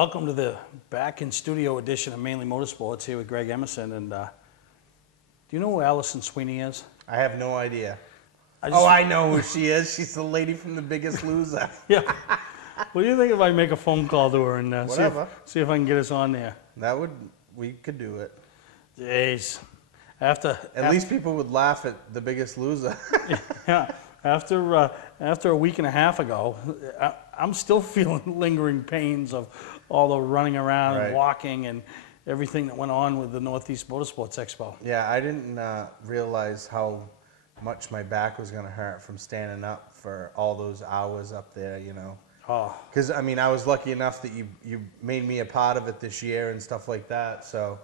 Welcome to the back in studio edition of Mainly Motorsports here with Greg Emerson. And do you know who Allison Sweeney is? I have no idea. I know who she is. She's the lady from The Biggest Loser. Yeah. What do you think if I make a phone call to her and see if I can get us on there? We could do it. Jeez. At least people would laugh at The Biggest Loser. Yeah. After a week and a half ago, I'm still feeling lingering pains of all the running around and walking and everything that went on with the Northeast Motorsports Expo. Yeah, I didn't realize how much my back was going to hurt from standing up for all those hours up there, you know. Oh. Because, I mean, I was lucky enough that you made me a part of it this year and stuff like that. So,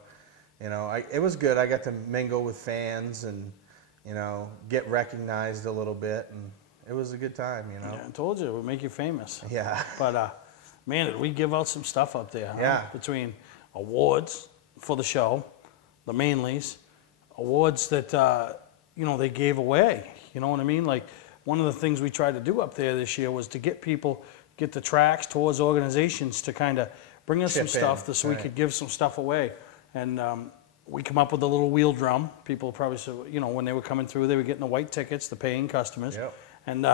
you know, it was good. I got to mingle with fans and, you know, get recognized a little bit, and it was a good time, you know. Yeah, I told you, it would make you famous. Yeah. But, man, did we give out some stuff up there, huh? Yeah. Between awards for the show, the Mainleys, awards that, you know, they gave away. You know what I mean? Like, one of the things we tried to do up there this year was to get the tracks towards organizations to kind of bring us some stuff so we could give some stuff away. And we come up with a little wheel drum. People probably said, you know, when they were coming through, they were getting the white tickets, the paying customers. Yep. And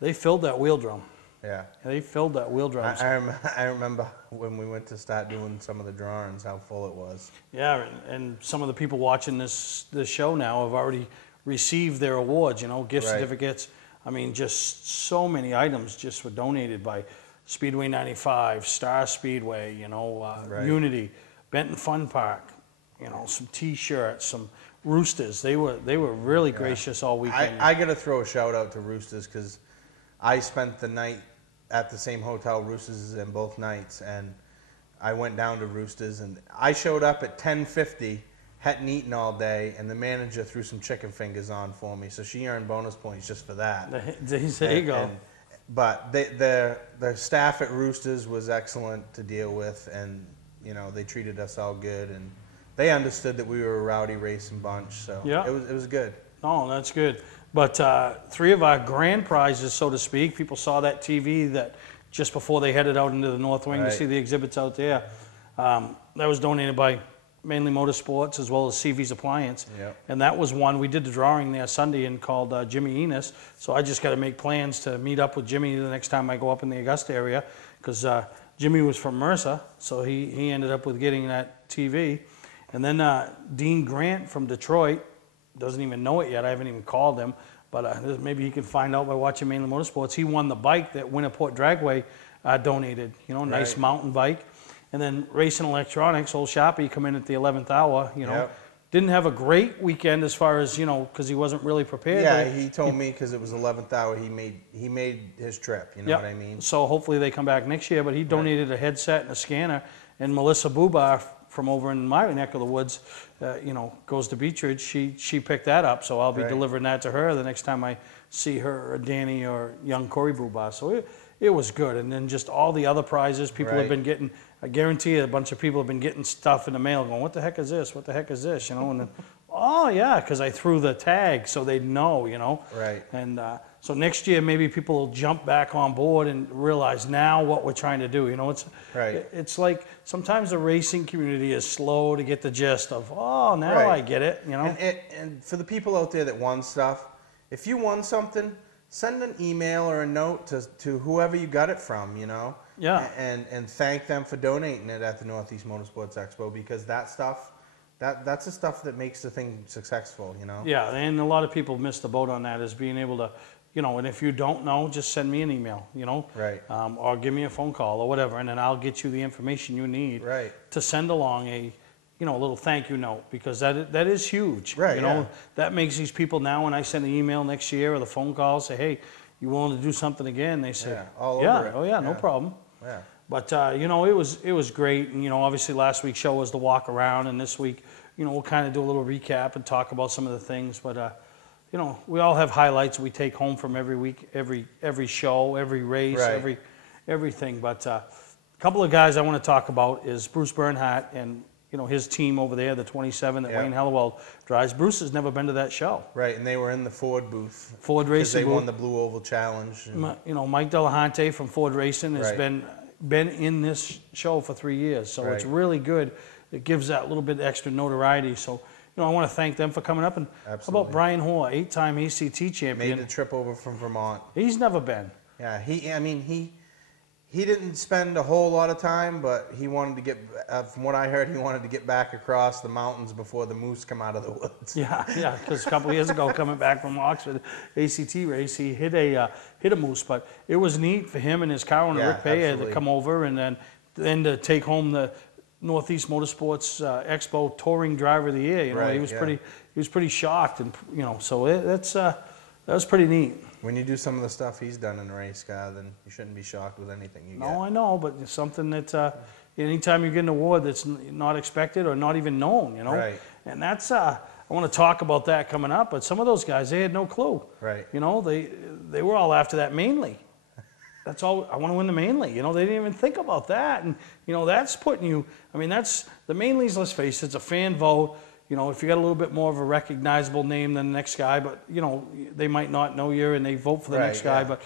they filled that wheel drum. Yeah. They filled that wheel drum. I remember when we went to start doing some of the drawings, how full it was. Yeah, and some of the people watching this show now have already received their awards, you know, gift certificates. I mean, just so many items just were donated by Speedway 95, Star Speedway, you know, Unity, Benton Fun Park, you know, some T-shirts, some Roosters. They were really gracious all weekend. I got to throw a shout out to Roosters because I spent the night at the same hotel Roosters is in both nights, and I went down to Roosters, and I showed up at 10:50, hadn't eaten all day, and the manager threw some chicken fingers on for me, so she earned bonus points just for that. There you go. But the staff at Roosters was excellent to deal with, and you know, they treated us all good, and they understood that we were a rowdy racing bunch, so it was good. Oh, that's good. But 3 of our grand prizes, so to speak, people saw that TV that just before they headed out into the North Wing to see the exhibits out there. That was donated by Mainly Motorsports as well as CV's Appliance. Yep. And that was one, we did the drawing there Sunday and called Jimmy Enos. So I just got to make plans to meet up with Jimmy the next time I go up in the Augusta area, because Jimmy was from Mercer, so he ended up with getting that TV. And then Dean Grant from Detroit, doesn't even know it yet, I haven't even called him, but maybe he can find out by watching Mainly Motorsports. He won the bike that Winterport Dragway donated, you know, nice mountain bike. And then Racing Electronics, old Sharpie, come in at the 11th hour, you know. Didn't have a great weekend as far as, you know, because he wasn't really prepared. Yeah, he told me because it was 11th hour, he made his trip, you know what I mean? So hopefully they come back next year, but he donated a headset and a scanner, and Melissa Bubar from over in my neck of the woods, you know, goes to Beechridge. She picked that up, so I'll be delivering that to her the next time I see her or Danny or young Corey Bubar. So it was good. And then just all the other prizes people have been getting. I guarantee you a bunch of people have been getting stuff in the mail going, what the heck is this? What the heck is this? You know, and then, oh, yeah, because I threw the tag so they'd know, you know. Right. And so next year maybe people will jump back on board and realize now what we're trying to do. You know, it's like sometimes the racing community is slow to get the gist of, oh, now I get it, you know. And for the people out there that won stuff, if you won something, send an email or a note to whoever you got it from, you know. Yeah. And thank them for donating it at the Northeast Motorsports Expo, because that stuff, that's the stuff that makes the thing successful, you know. Yeah, and a lot of people miss the boat on that, is being able to, you know, and if you don't know, just send me an email, you know. Right. Or give me a phone call or whatever, and then I'll get you the information you need to send along a, you know, a little thank you note, because that is huge. Right. You know, that makes these people now, when I send an email next year or the phone call, say, hey, you willing to do something again? They say, all over it. Oh yeah, no problem. Yeah. But you know, it was great, and you know, obviously last week's show was the walk around, and this week, you know, we'll kind of do a little recap and talk about some of the things. But you know, we all have highlights we take home from every week, every show, every race, everything. But a couple of guys I want to talk about is Bruce Bernhardt and, you know, his team over there, the 27 that Wayne Hellewell drives. Bruce has never been to that show. Right, and they were in the Ford booth. Ford Racing booth. They won the Blue Oval Challenge. You know, Mike Delahante from Ford Racing has been, been in this show for 3 years. So it's Right. really good. It gives that little bit extra notoriety. So, I want to thank them for coming up. And how Absolutely. about Brian Hoare, 8-time ACT champion? Made the trip over from Vermont. He's never been. Yeah, he didn't spend a whole lot of time, but he wanted to get, from what I heard, he wanted to get back across the mountains before the moose come out of the woods. Yeah, because a couple of years ago, coming back from Oxford ACT race, he hit a moose. But it was neat for him and his car owner, Yeah, Rick Pay, to absolutely. come over and then to take home the Northeast Motorsports Expo Touring Driver of the Year. Right, he was yeah. pretty shocked, and so that was pretty neat. When you do some of the stuff he's done in a race car, then you shouldn't be shocked with anything you get. No, I know, but it's something that anytime you get an award that's not expected or not even known, Right. And that's I want to talk about that coming up. But some of those guys, they had no clue. Right. They were all after that Mainly. That's all. I want to win the Mainly. They didn't even think about that, and that's putting you. I mean, that's the Mainly's. Let's face it, it's a fan vote. If you got a little bit more of a recognizable name than the next guy, but they might not know you and they vote for the Right, next guy. yeah.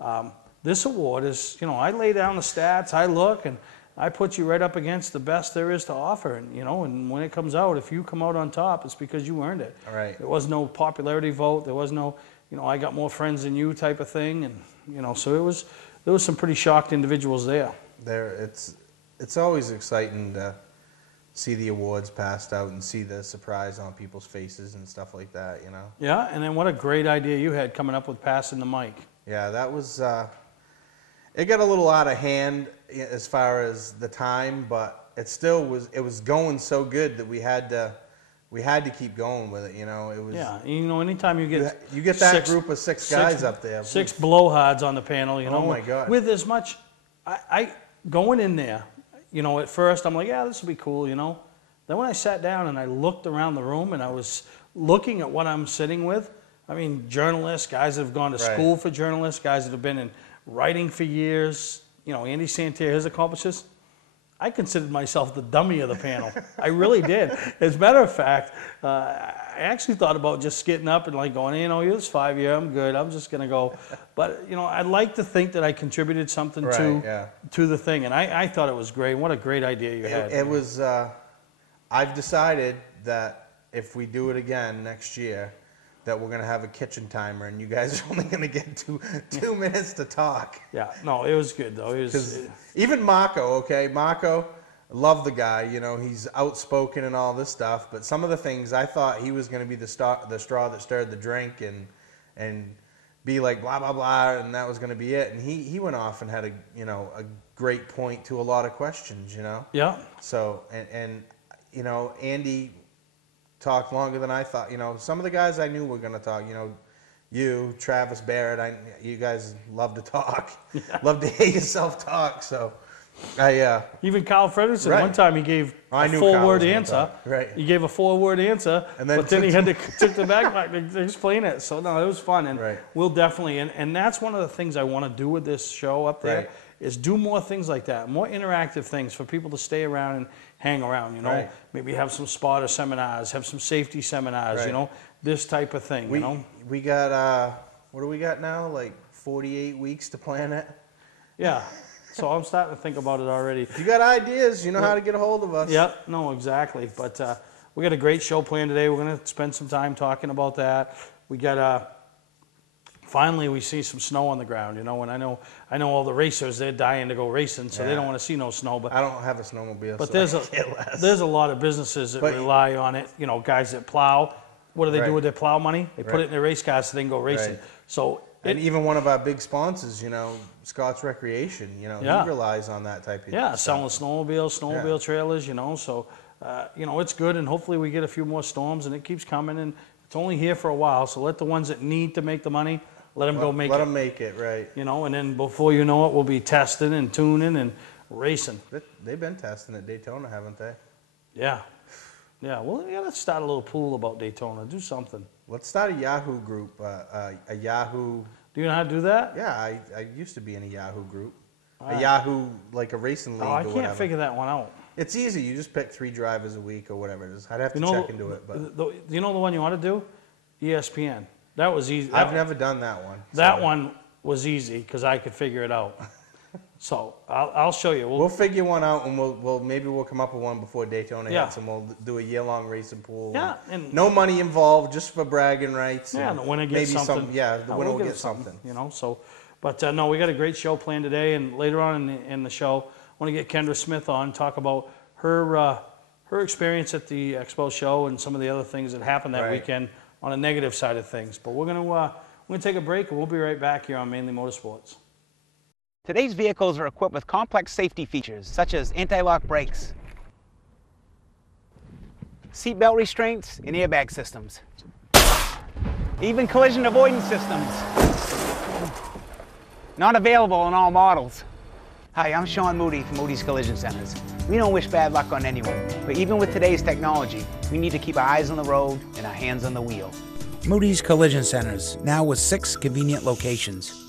But this award is, I lay down the stats, I look, and I put you right up against the best there is to offer. And and when it comes out, if you come out on top, it's because you earned it. Right. There was no popularity vote. There was no, I got more friends than you type of thing. And so there was some pretty shocked individuals there. It's always exciting to see the awards passed out and see the surprise on people's faces and stuff like that, Yeah, and then what a great idea you had coming up with passing the mic. Yeah, that was, it got a little out of hand as far as the time, but it was going so good that we had to keep going with it, It was, Yeah, anytime you get that group of six guys up there. six blowhards on the panel, Oh my God. with as much, I going in there, at first I'm like, yeah, this will be cool, Then when I sat down and I looked around the room and I was looking at what I'm sitting with, I mean, journalists, guys that have gone to Right. school for journalists, guys that have been in writing for years, Andy Santerre, his accomplishments. I considered myself the dummy of the panel. I really did. As a matter of fact, I actually thought about just getting up and going, you're this 5-year, I'm good, I'm just going to go. But, I'd like to think that I contributed something to the thing. And I thought it was great. What a great idea you had. It was, I've decided that if we do it again next year, that we're going to have a kitchen timer and you guys are only going to get two minutes to talk. Yeah, no, it was good, though. Even Marco, love the guy, he's outspoken and all this stuff, but some of the things I thought he was going to be the straw that stirred the drink and be like blah, blah, blah, and that was going to be it. And he went off and had a great point to a lot of questions, Yeah. So, and Andy talked longer than I thought. Some of the guys I knew were going to talk. You, Travis Barrett, you guys love to talk. Yeah. Love to hear yourself talk. So, Even Kyle Frederickson, Right. one time he gave I a knew Kyle 4-word was gonna answer. talk. Right. He gave a 4-word answer, And then but then he took- had to took the back to explain it. So no, it was fun, and Right. we'll definitely and that's one of the things I want to do with this show up there Right. is do more things like that, more interactive things for people to stay around and hang around. Right. Maybe have some spotter seminars, have some safety seminars. Right. This type of thing. We got what do we got now? Like 48 weeks to plan it. Yeah. So I'm starting to think about it already. If you got ideas, you know how to get a hold of us. Yep, no, exactly. But we got a great show planned today. We're going to spend some time talking about that. We got finally we see some snow on the ground, and I know all the racers, they're dying to go racing, so they Yeah. don't want to see no snow. But I don't have a snowmobile, but so I care less. there's a lot of businesses that But- rely on it. Guys that plow. What do they do Right. with their plow money? They put Right. it in their race cars so they can go racing. Right. So And even one of our big sponsors, Scott's Recreation, Yeah. he relies on that type of yeah, stuff. selling snowmobile trailers, So, it's good, and hopefully we get a few more storms, and it keeps coming, and it's only here for a while. So let the ones that need to make the money, let them go make Let it. them make it, right. And then before you know it, we'll be testing and tuning and racing. They've been testing at Daytona, haven't they? Yeah. Yeah, well, we got to start a little pool about Daytona. Do something. Let's start a Yahoo group, a Yahoo. Do you know how to do that? Yeah, I used to be in a Yahoo group. Alright. A Yahoo, like a racing league Oh, I or can't whatever. figure that one out. It's easy. You just pick 3 drivers a week or whatever it is. I'd have to You know, check into it, but you know the one you want to do? ESPN. That was easy. I've never done that one. That so- one was easy because I could figure it out. So I'll show you. We'll figure one out, and maybe we'll come up with one before Daytona Yeah. hits, and we'll do a year-long racing pool. Yeah, and no money involved, just for bragging rights. Yeah, and the winner gets maybe something. the winner will get something. You know, so, but no, we got a great show planned today, and later on in the show, I want to get Kendra Smith on, talk about her experience at the Expo show and some of the other things that happened that weekend on a negative side of things. But we're gonna take a break, and we'll be right back here on Mainly Motorsports. Today's vehicles are equipped with complex safety features such as anti-lock brakes, seatbelt restraints, and airbag systems, even collision avoidance systems. Not available in all models. Hi, I'm Sean Moody from Moody's Collision Centers. We don't wish bad luck on anyone, but even with today's technology, we need to keep our eyes on the road and our hands on the wheel. Moody's Collision Centers, now with 6 convenient locations.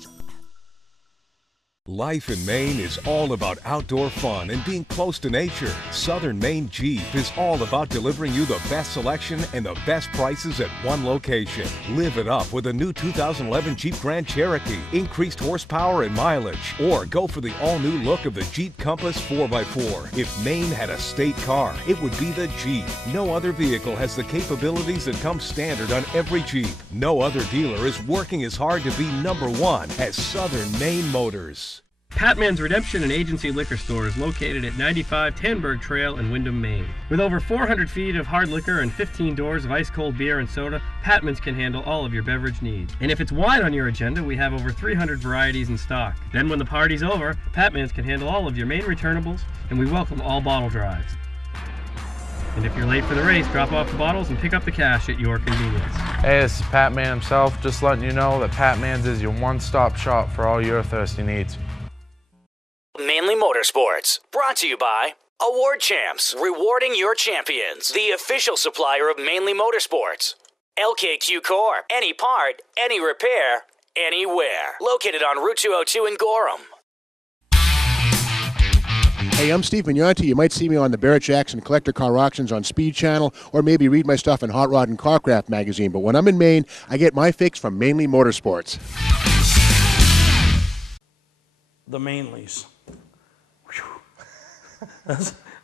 Life in Maine is all about outdoor fun and being close to nature. Southern Maine Jeep is all about delivering you the best selection and the best prices at one location. Live it up with a new 2011 Jeep Grand Cherokee, increased horsepower and mileage. Or go for the all-new look of the Jeep Compass 4x4. If Maine had a state car, it would be the Jeep. No other vehicle has the capabilities that come standard on every Jeep. No other dealer is working as hard to be #1 as Southern Maine Motors. Patman's Redemption and Agency Liquor Store is located at 95 Tanberg Trail in Windham, Maine. With over 400 feet of hard liquor and 15 doors of ice-cold beer and soda, Patman's can handle all of your beverage needs. And if it's wine on your agenda, we have over 300 varieties in stock. Then when the party's over, Patman's can handle all of your Maine returnables, and we welcome all bottle drives. And if you're late for the race, drop off the bottles and pick up the cash at your convenience. Hey, this is Pat Man himself, just letting you know that Pat Man's is your one-stop shop for all your thirsty needs. Mainly Motorsports, brought to you by Award Champs, rewarding your champions. The official supplier of Mainly Motorsports. LKQ Core, any part, any repair, anywhere. Located on Route 202 in Gorham. Hey, I'm Steve Mignonti. You might see me on the Barrett Jackson Collector Car Auctions on Speed Channel, or maybe read my stuff in Hot Rod and Carcraft magazine. But when I'm in Maine, I get my fix from Mainly Motorsports. The Mainleys.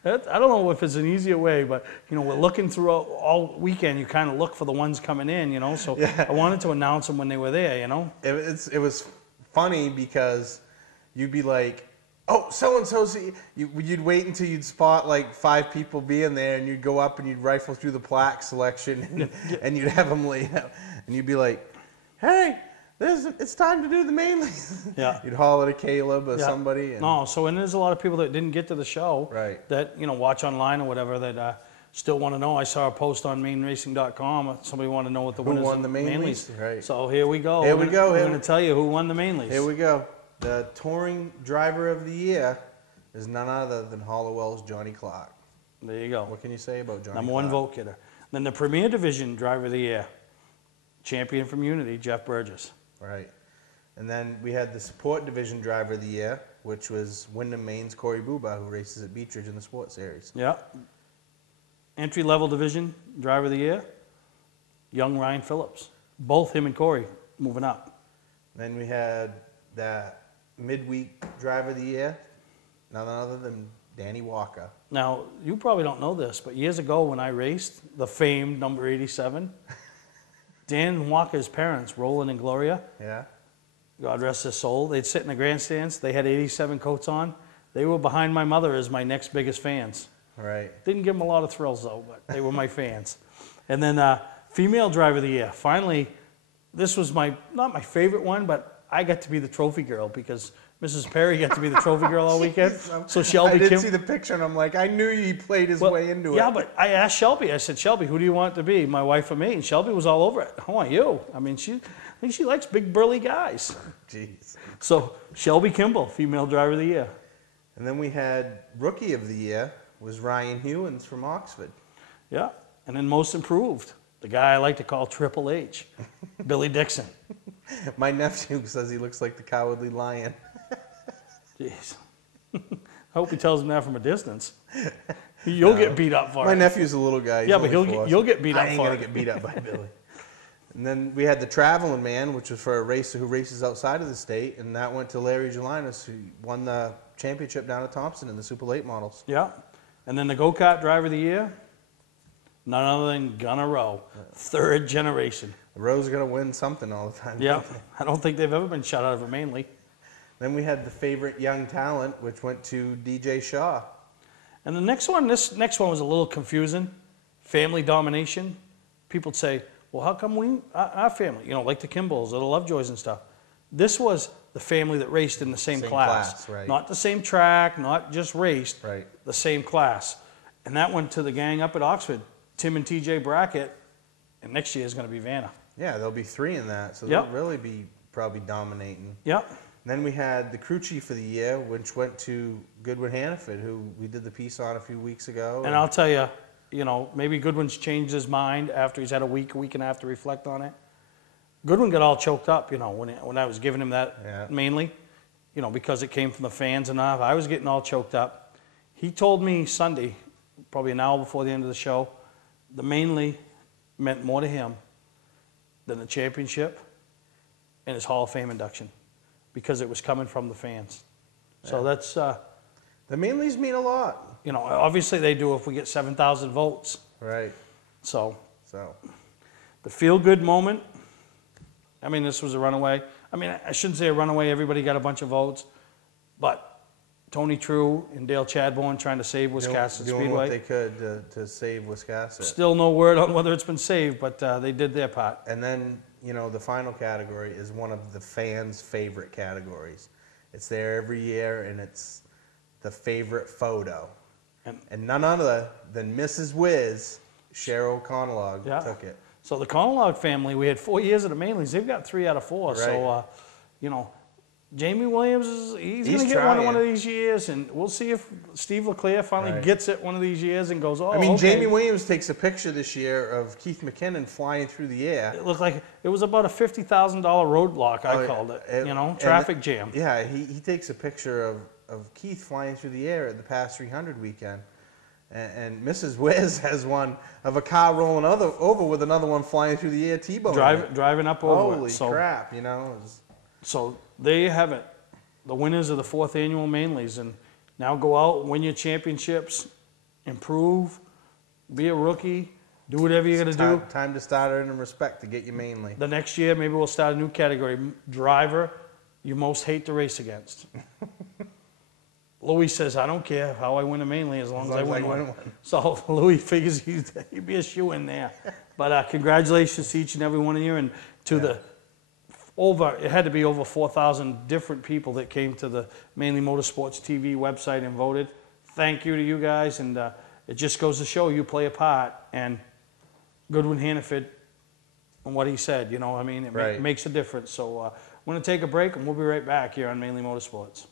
I don't know if it's an easier way, but you know, we're looking through all weekend. You kind of look for the ones coming in, you know. So I wanted to announce them when they were there, you know. It was funny because you'd be like, oh, so and so. You'd wait until you'd spot like 5 people being there, and you'd go up and you'd rifle through the plaque selection, and you'd have them laid out, and you'd be like, hey. It's time to do the Mainleys. Yeah. You'd holler to Caleb or somebody. And no, so and there's a lot of people that didn't get to the show. Right. That, you know, watch online or whatever that still want to know. I saw a post on mainracing.com. Somebody wanted to know what the winners won the of Mainleys. Right. So here we go. Here we go. We're going to tell you who won the Mainleys. Here we go. The touring driver of the year is none other than Hollowell's Johnny Clark. There you go. What can you say about Johnny Number Clark? 1 vote getter. Then the Premier Division driver of the year, champion from Unity, Jeff Burgess. Right. And then we had the Support Division Driver of the Year, which was Windham, Maine's Corey Buba, who races at Beechridge in the Sports Series. Yeah. Entry-level Division Driver of the Year, young Ryan Phillips. Both him and Corey moving up. Then we had that Midweek Driver of the Year, none other than Danny Walker. Now, you probably don't know this, but years ago when I raced the famed number 87, Dan Walker's parents, Roland and Gloria, God rest his soul, they'd sit in the grandstands. They had 87 coats on. They were behind my mother as my next biggest fans. Right. Didn't give them a lot of thrills, though, but they were my fans. And then Female Driver of the Year. Finally, this was not my favorite one, but I got to be the trophy girl because Mrs. Perry got to be the trophy girl all weekend. So Shelby I did see the picture, and I'm like, I knew he played his way into it. Yeah, but I asked Shelby. I said, Shelby, who do you want to be, my wife or me? And Shelby was all over it. I want you. I mean, I think she likes big, burly guys. Jeez. So Shelby Kimball, Female Driver of the Year. And then we had Rookie of the Year was Ryan Hewins from Oxford. Yeah. And then Most Improved, the guy I like to call Triple H, Billy Dixon. My nephew says he looks like the Cowardly Lion. Jeez. I hope he tells him that from a distance. You'll get beat up for it. My nephew's a little guy. Yeah, but you'll get beat up for it. I ain't going to get beat up by Billy. And then we had the Traveling Man, which was for a racer who races outside of the state, and that went to Larry Gelinas, who won the championship down at Thompson in the Super Late models. Yeah. And then the go-kart driver of the year, none other than Gunnar Rowe, third generation. Rowe's going to win something all the time. Yeah. I don't think they've ever been shut out of it mainly. Then we had the favorite young talent, which went to DJ Shaw. And the next one, this next one was a little confusing. Family domination. People would say, well, how come our family, like the Kimballs or the Lovejoys and stuff. This was the family that raced in the same class. Right. Not the same track, not just raced, right. The same class. And that went to the gang up at Oxford, Tim and TJ Brackett, and next year is going to be Vanna. Yeah, there'll be 3 in that, so Yep. they'll really be probably dominating. Yep. Then we had the crew chief of the year, which went to Goodwin Hannaford, who we did the piece on a few weeks ago. And I'll tell you, maybe Goodwin's changed his mind after he's had a week and a half to reflect on it. Goodwin got all choked up, when I was giving him that mainly, because it came from the fans enough. I was getting all choked up. He told me Sunday, probably an hour before the end of the show, the mainly meant more to him than the championship and his Hall of Fame induction, because it was coming from the fans. So that's... the mainlies mean a lot. Obviously they do if we get 7,000 votes. Right. So the feel-good moment, this was a runaway. I shouldn't say a runaway. Everybody got a bunch of votes. But Tony True and Dale Chadbourne trying to save Wiscasset doing Speedway. What they could to save Wiscasset. Still no word on whether it's been saved, but they did their part. And then, the final category is one of the fans' favorite categories. It's there every year, and it's the favorite photo. And none other than Mrs. Whiz, Cheryl Conalog, took it. So the Conalog family, we had 4 years of the mainlies. They've got 3 out of 4. Right. So, Jamie Williams, he's going to get one of these years, and we'll see if Steve Leclerc finally gets it one of these years and goes, okay. Jamie Williams takes a picture this year of Keith McKinnon flying through the air. It looked like it was about a $50,000 roadblock, I called it, traffic jam. Yeah, he takes a picture of Keith flying through the air at the past 300 weekend. And Mrs. Whiz has one of a car rolling over with another one flying through the air, T-bone. Driving up over Holy it. So, crap, So there you have it. The winners of the 4th annual Mainlies. And now go out, win your championships, improve, be a rookie, do whatever you're going to do. Time to start earning respect to get you mainly. The next year, maybe we'll start a new category. Driver you most hate to race against. Louis says, I don't care how I win a mainly as long as I win one. So Louis figures he'd be a shoe in there. But congratulations to each and every one of you, and to it had to be over 4,000 different people that came to the Mainly Motorsports TV website and voted. Thank you to you guys, and it just goes to show you play a part. And Goodwin Hannaford, and what he said, it makes a difference. So we're going to take a break, and we'll be right back here on Mainly Motorsports.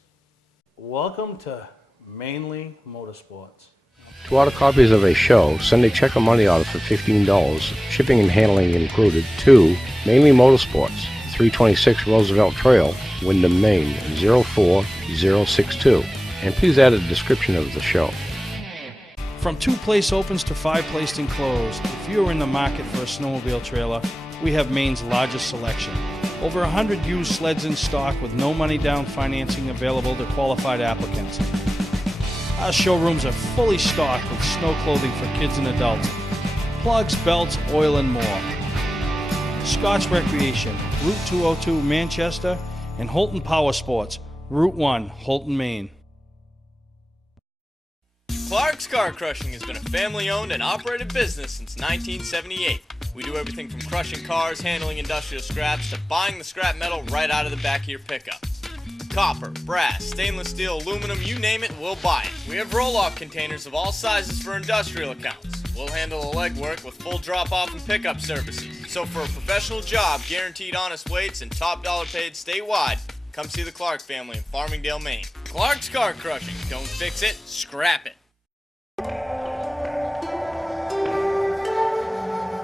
Welcome to Mainly Motorsports. To order copies of a show, send a check or money order for $15, shipping and handling included, to Mainly Motorsports, 326 Roosevelt Trail, Windham, Maine, 04062. And please add a description of the show. From 2 place opens to 5 placed enclosed, if you are in the market for a snowmobile trailer, we have Maine's largest selection. Over 100 used sleds in stock with no money down financing available to qualified applicants. Our showrooms are fully stocked with snow clothing for kids and adults, plugs, belts, oil, and more. Scott's Recreation, Route 202 Manchester, and Holton Power Sports, Route 1, Holton, Maine. Clark's Car Crushing has been a family-owned and operated business since 1978. We do everything from crushing cars, handling industrial scraps, to buying the scrap metal right out of the back of your pickup. Copper, brass, stainless steel, aluminum, you name it, we'll buy it. We have roll-off containers of all sizes for industrial accounts. We'll handle the legwork with full drop-off and pickup services. So for a professional job, guaranteed honest weights, and top dollar paid statewide, come see the Clark family in Farmingdale, Maine. Clark's Car Crushing. Don't fix it, scrap it.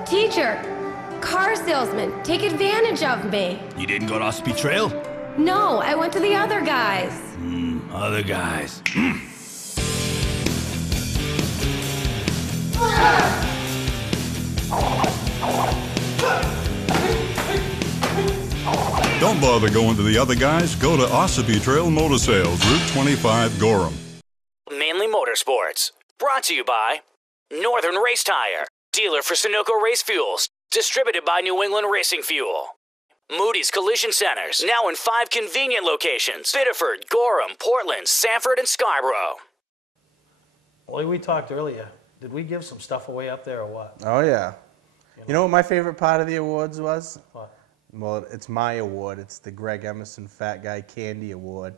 Teacher, car salesman, take advantage of me. You didn't go to Ospey Trail? No, I went to the other guys. Other guys. Don't bother going to the other guys. Go to Ossipee Trail Motor Sales, Route 25, Gorham. Mainly Motorsports. Brought to you by Northern Race Tire, dealer for Sunoco Race Fuels, distributed by New England Racing Fuel. Moody's Collision Centers, now in 5 convenient locations: Biddeford, Gorham, Portland, Sanford, and Scarborough. Well, we talked earlier. Did we give some stuff away up there or what? Oh, yeah. You know what my favorite part of the awards was? What? Well, it's my award. It's the Greg Emerson Fat Guy Candy Award.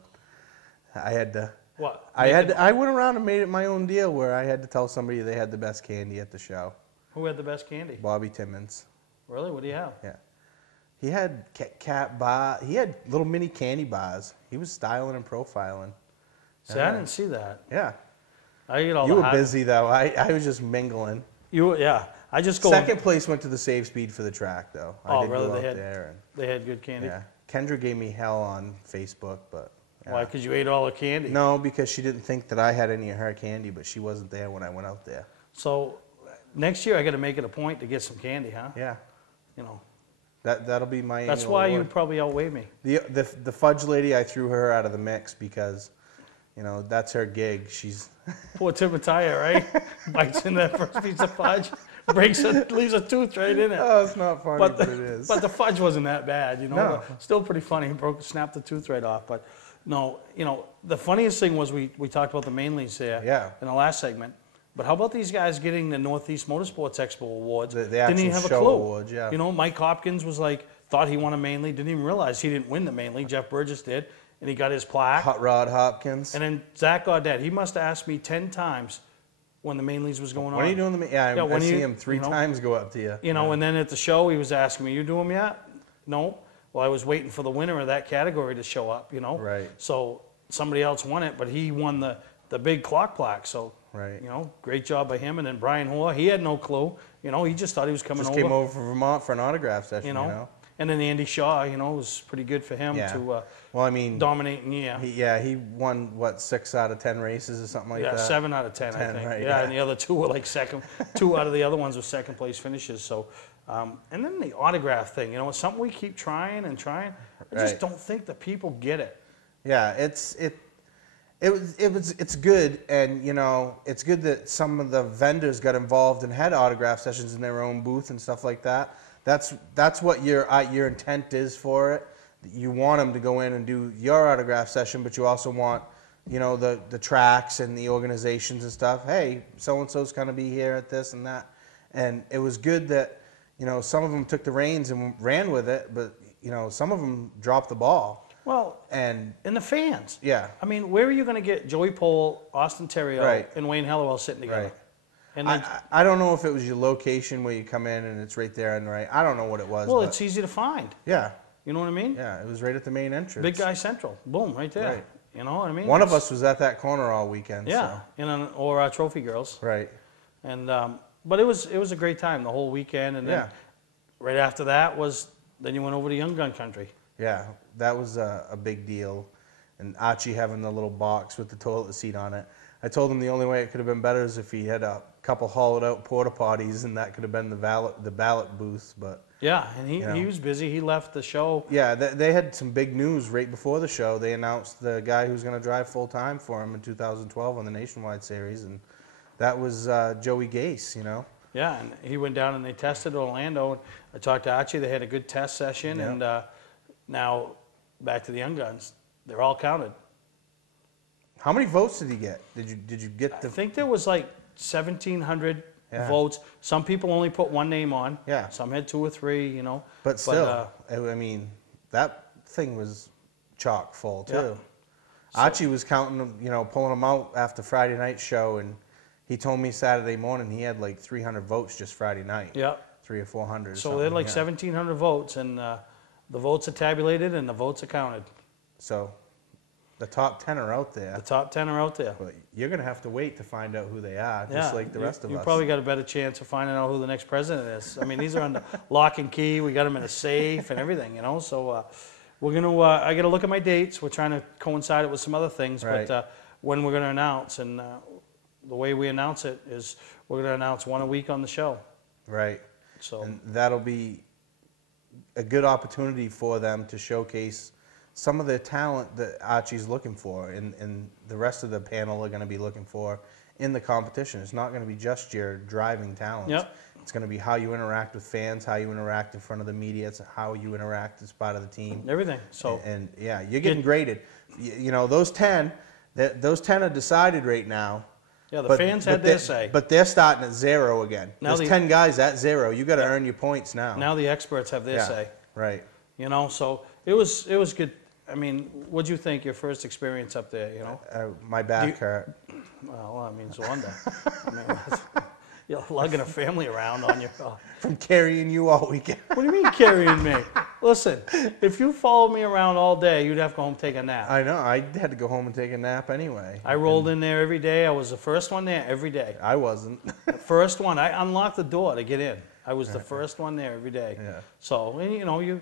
I had to... What? I went around and made it my own deal where I had to tell somebody they had the best candy at the show. Who had the best candy? Bobby Timmons. Really? What do you have? Yeah. He had cat bar. He had little mini candy bars. He was styling and profiling. See, I didn't see that. Yeah. I get all You the were busy though. I was just mingling. Yeah. I just go. Second place went to the Save Speed for the track though. Oh, I did really? go out there and They had good candy. yeah. Kendra gave me hell on Facebook, but yeah. Why? Because you ate all the candy. No, because she didn't think that I had any of her candy, but she wasn't there when I went out there. So next year I got to make it a point to get some candy, huh? Yeah. You know. That'll be my. That's annual why award. you probably outweigh me. The fudge lady, I threw her out of the mix because, you know, that's her gig. She's Poor Timothy, right? Bites in that first piece of fudge, breaks it, leaves a tooth right in it. Oh, it's not funny, but it is. But the fudge wasn't that bad, you know. No. Still pretty funny. He snapped the tooth right off. But no, you know, the funniest thing was we talked about the Mainleys there in the last segment. But how about these guys getting the Northeast Motorsports Expo awards? The didn't even have a show clue. awards, yeah. You know, Mike Hopkins was like, thought he won a Mainly, didn't even realize he didn't win the Mainly. Jeff Burgess did, and he got his plaque. Hot Rod Hopkins. And then Zach Gaudette, he must have asked me 10 times when the Mainleys was going on. When are you doing the? Yeah, I see him three you know, times go up to you. You know, and then at the show he was asking me, "You do them yet?" No. Well, I was waiting for the winner of that category to show up. You know. Right. So somebody else won it, but he won the big clock plaque. So. Right. You know, great job by him. And then Brian Hoare, he had no clue. You know, he just thought he was coming over. Just came over from Vermont for an autograph session. You know. And then Andy Shaw, you know, was pretty good for him to well, I mean, dominate in year. He won, what, 6 out of 10 races or something like that? Yeah, 7 out of 10, I think. Right, yeah, and the other 2 were like second. 2 out of the other ones were second place finishes. So, and then the autograph thing, you know, it's something we keep trying and trying. I just don't think the people get it. Yeah, it's good, and you know, it's good that some of the vendors got involved and had autograph sessions in their own booth and stuff like that. That's what your intent is for it. You want them to go in and do your autograph session, but you also want, you know, the tracks and the organizations and stuff. Hey, so and so's gonna be here at this and that, and it was good that, you know, some of them took the reins and ran with it, but you know, some of them dropped the ball. Well, and the fans. Yeah. I mean, where are you going to get Joey Pole, Austin Terrio, Right. and Wayne Hellewell sitting together? Right. And I don't know if it was your location where you come in and it's right there and right. I don't know what it was. well, but it's easy to find. yeah. You know what I mean? Yeah, it was right at the main entrance. Big Guy Central. Boom, right there. Right. You know what I mean? One of us was at that corner all weekend. Yeah, or Trophy Girls. Right. And but it was a great time the whole weekend, and then right after that then you went over to Young Gun Country. Yeah, that was a big deal. And Archie having the little box with the toilet seat on it. I told him the only way it could have been better is if he had a couple hollowed out porta potties, and that could have been the ballot booth. But yeah, and he was busy. He left the show. Yeah, they had some big news right before the show. They announced the guy who's going to drive full time for him in 2012 on the Nationwide Series, and that was Joey Gase. You know. Yeah, and he went down and they tested Orlando. And I talked to Archie. They had a good test session, and now back to the Young Guns. They're all counted. How many votes did he get? Did you get the? I think there was like 1,700 votes. Some people only put one name on. Yeah. Some had 2 or 3. You know. But still, I mean, that thing was chock full too. Yeah. Archie was counting them, you know, pulling them out after Friday night show, and he told me Saturday morning he had like 300 votes just Friday night. Yeah. 300 or 400. So they had like 1,700 votes, and the votes are tabulated and the votes are counted. So the top 10 are out there. The top 10 are out there. But you're going to have to wait to find out who they are, just like the rest of us. You probably got a better chance of finding out who the next president is. I mean, these are under lock and key. We got them in a safe and everything, you know. So we're going to, I got to look at my dates. We're trying to coincide it with some other things. Right. But when we're going to announce, and the way we announce it is we're going to announce one a week on the show. Right. So. And that'll be a good opportunity for them to showcase some of the talent that Archie's looking for, and the rest of the panel are going to be looking for in the competition. It's not going to be just your driving talents. Yep. It's going to be how you interact with fans, how you interact in front of the media, it's how you interact as part of the team. Everything. So and yeah, you're getting graded. You know, those 10 are decided right now. Yeah, the fans had their say. But they're starting at 0 again. Now There's 10 guys at 0. You got to earn your points now. Now the experts have their say. Right. You know, so it was good. I mean, what'd you think your first experience up there? You know, my back hurt. Well, I mean, it's a wonder. I mean, you're lugging a family around on your. From carrying you all weekend. What do you mean carrying me? Listen, if you followed me around all day, you'd have to go home and take a nap. I know. I had to go home and take a nap anyway. I rolled in there every day. I was the first one there every day. I wasn't. First one. I unlocked the door to get in. I was the first one there every day. Yeah. So, you know,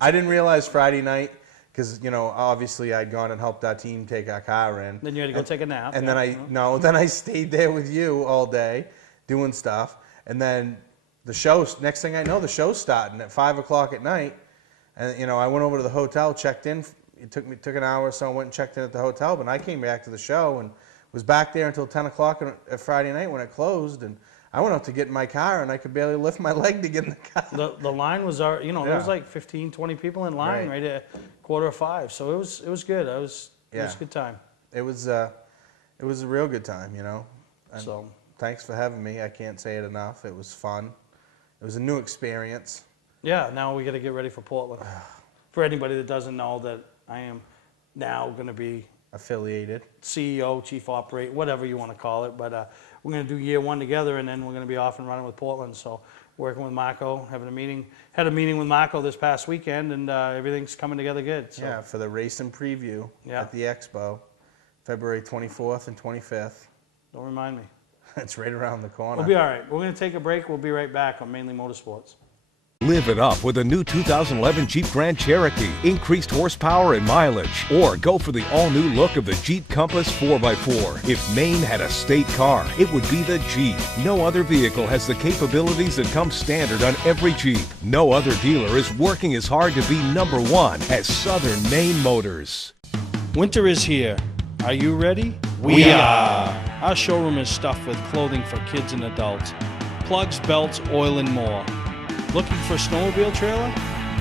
I didn't realize Friday night, because, you know, obviously I'd gone and helped our team take our car in. Then you had to go take a nap. And then I stayed there with you all day doing stuff. And then the show, next thing I know, the show's starting at 5 o'clock at night. And, you know, I went over to the hotel, checked in. It took an hour or so, went and checked in at the hotel. But I came back to the show and was back there until 10 o'clock at Friday night when it closed. And I went out to get in my car, and I could barely lift my leg to get in the car. The line was, you know, there was like 15, 20 people in line right at 4:45. So it was good. It was a good time. It was a real good time, you know. And so thanks for having me. I can't say it enough. It was fun. It was a new experience. Yeah. Now we got to get ready for Portland. For anybody that doesn't know, that I am now going to be affiliated CEO, chief operator, whatever you want to call it, but. We're going to do year 1 together, and then we're going to be off and running with Portland. So working with Marco, having a meeting. Had a meeting with Marco this past weekend, and everything's coming together good. So. Yeah, for the race and preview at the Expo, February 24th and 25th. Don't remind me. It's right around the corner. We'll be all right. We're going to take a break. We'll be right back on Mainly Motorsports. Live it up with a new 2011 Jeep Grand Cherokee. Increased horsepower and mileage. Or go for the all-new look of the Jeep Compass 4x4. If Maine had a state car, it would be the Jeep. No other vehicle has the capabilities that come standard on every Jeep. No other dealer is working as hard to be #1 as Southern Maine Motors. Winter is here. Are you ready? We are. Our showroom is stuffed with clothing for kids and adults. Plugs, belts, oil, and more. Looking for a snowmobile trailer?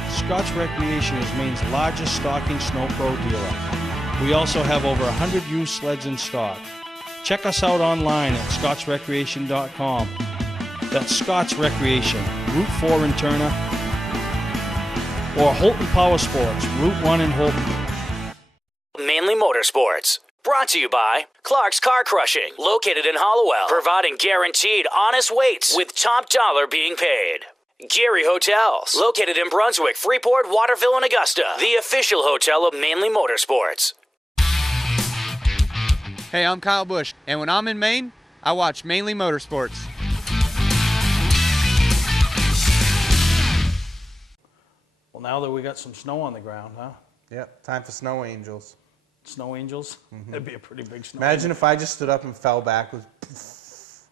Scotch Recreation is Maine's largest stocking snow pro dealer. We also have over 100 used sleds in stock. Check us out online at scotchrecreation.com. That's Scotch Recreation, Route 4 in Turner, or Holton Power Sports, Route 1 in Holton. Mainly Motorsports. Brought to you by Clark's Car Crushing, located in Hollowell, providing guaranteed honest weights with top dollar being paid. Gary Hotels, located in Brunswick, Freeport, Waterville, and Augusta, the official hotel of Mainly Motorsports. Hey, I'm Kyle Busch, and when I'm in Maine, I watch Mainly Motorsports. Well, now that we got some snow on the ground, huh? Yep, time for snow angels. Snow angels? That'd be a pretty big snow Imagine angel. if I just stood up and fell backwards.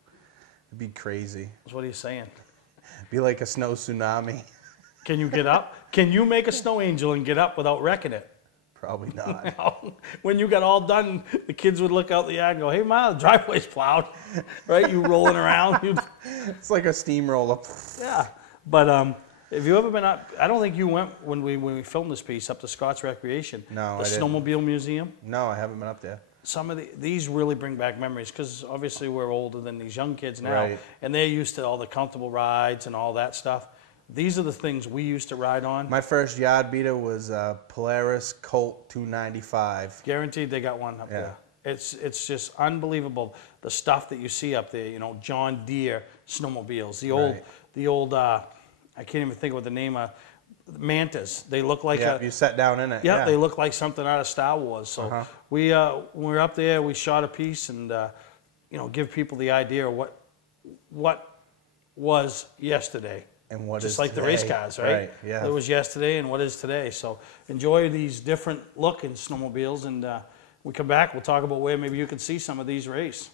It'd be crazy. What are you saying? Be like a snow tsunami. Can you get up? Can you make a snow angel and get up without wrecking it? Probably not. No. When you got all done, the kids would look out the yard and go, "Hey, Ma, the driveway's plowed." Right? You rolling around. It's like a steamroller. Yeah. But have you ever been up? I don't think you went when we filmed this piece up to Scotch Recreation. No, the I didn't. Snowmobile Museum. No, I haven't been up there. Some of these really bring back memories because obviously we're older than these young kids now, Right. and they're used to all the comfortable rides and all that stuff. These are the things we used to ride on. My first yard beater was a Polaris Colt 295. Guaranteed they got one up there. It's just unbelievable the stuff that you see up there. You know, John Deere snowmobiles, the old I can't even think of what the name of Mantas. They look like you sat down in it. Yeah, they look like something out of Star Wars. So we when we were up there, we shot a piece and you know, give people the idea of what was yesterday. And what just is like today. the race cars, right? Right, yeah. It was yesterday and what is today. So enjoy these different looking snowmobiles, and we come back, we'll talk about where maybe you can see some of these race.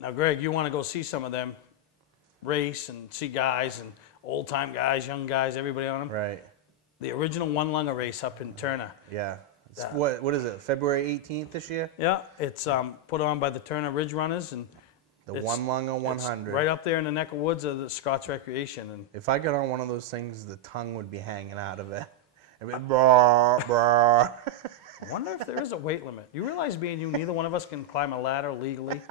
Now, Greg, you want to go see some of them race and see guys and old-time guys, young guys, everybody on them? Right. The original one-lunger race up in Turner. Yeah. What is it, February 18th this year? Yeah, it's put on by the Turner Ridge Runners. And the One-Lunger 100. Right up there in the neck of woods of the Scots Recreation. And if I got on one of those things, the tongue would be hanging out of it. It'd be brr, brr. I wonder if there is a weight limit. You realize, me and you, neither one of us can climb a ladder legally,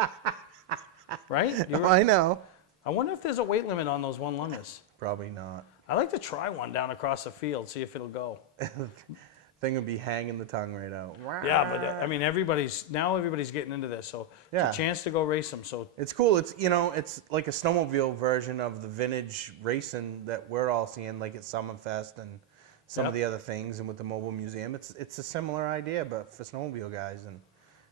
right? I know. I wonder if there's a weight limit on those one-lungers. Probably not. I'd like to try one down across the field, see if it'll go. Thing would be hanging the tongue right out. Yeah, but I mean, everybody's getting into this, so yeah. It's a chance to go race them. So it's cool. It's it's like a snowmobile version of the vintage racing that we're all seeing, like at Summerfest and some of the other things, and with the mobile museum. It's a similar idea, but for snowmobile guys, and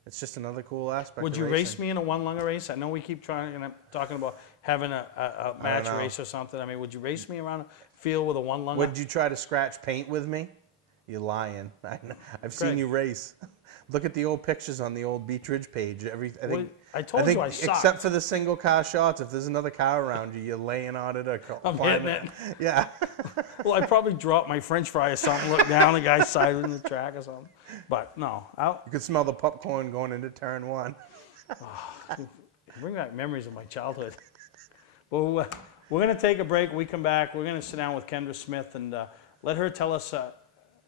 it's just another cool aspect. Would you race me in a one-lunger race? I know we keep talking about having a match race or something. I mean, would you race me around a field with a one-lunger? Would you try to scratch paint with me? You're lying. I've seen you race. Look at the old pictures on the old Beach Ridge page. I told you I suck. Except for the single car shots, if there's another car around you, you're laying on it or I'm hitting it. Yeah. Well, I'd probably drop my French fry or something, look down, the guy's side in the track or something. But no. You could smell the popcorn going into turn one. Bring back memories of my childhood. Well, we're going to take a break. When we come back, we're going to sit down with Kendra Smith and let her tell us